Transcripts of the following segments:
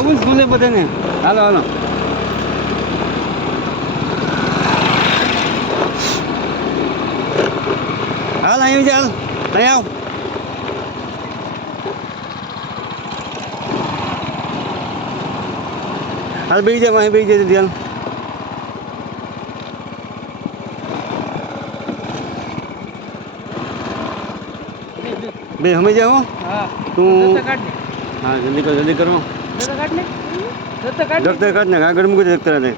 આવું સ્કૂલે બધાને હાલો હાલો હાલ આવી ચાલ લઈ આવ હાલ બેસી જાય અહીં બેસી જાય ધ્યાન બે હમે જાઓ તું હા જલ્દી કરો ડૉક્ટર કાઢ ને આગળ મૂકી દે ડૉક્ટર ને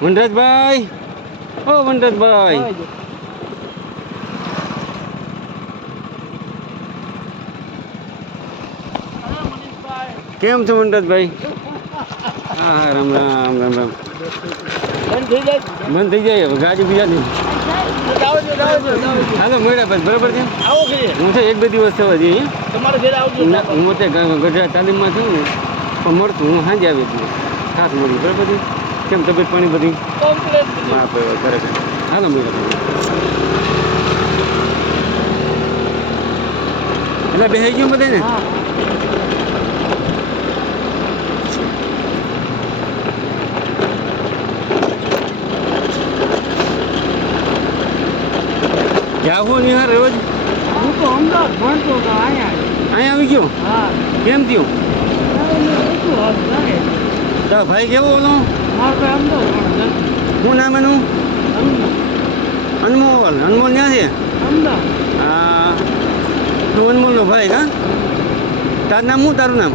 વનરાજભાઈ ઓ વનરાજભાઈ કેમ છો વનરાજભાઈ હા હા રામ રામ રામ રામ બંધ થઈ જાય હવે ગાડી બીજા નહીં હાલો મળ્યા પછી બરાબર છે હું છે એક બે દિવસ થવા જઈએ હું અત્યારે ગઢડા તાલીમમાં છું ને પણ મળતું હું સાંજે આવી હતી ખાસ મળ્યું બરાબર છે કેમ તબિયત પાણી બધી હા ખરેખર હાલો મળ્યા એટલે બેસી ગયું બધે ને જાવું નિહાર રોજ હું તો અમદાવાદ ભણતો હતો અહીંયા આવી ગયો હા કેમ થયું લાગે તો ભાઈ કેવો બોલો મારો ભાઈ અમદાવાદ શું નામ એનું અનમોલ અનમોલ ક્યાં છે અમદાવાદ હા તું અનમોલનો ભાઈ હા તારું નામ શું તારું નામ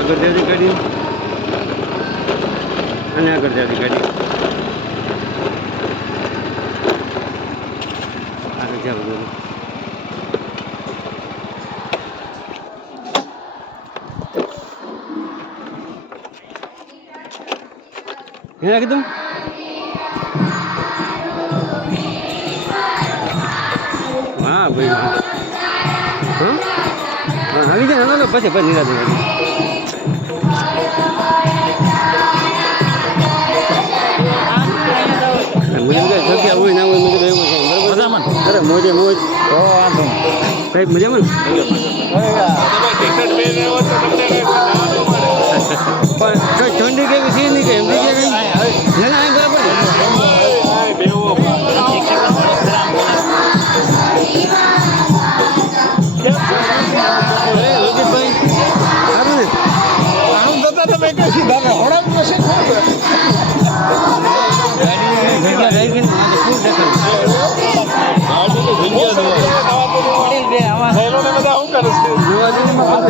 આગળ જતી ગાડી અને આગળ જતી ગાડી આગળ જાવ બોલો એને કીધું હા ભાઈ હા હા આવી જાય હાલો પછી પછી નિરાશ મુજબ જગ્યા હોય ના હોય મુજબ એવું છે બરાબર અરે મોજે મોજ કઈ મજામાં પણ ઠંડી કેવી છે નહીં કે એમ ના બરાબર લોકેશભાઈ સારું ને આમ જતા તમે કઈ સીધા હોડા છે જગ્યા રહી ગઈ શું દેખાય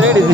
રેડી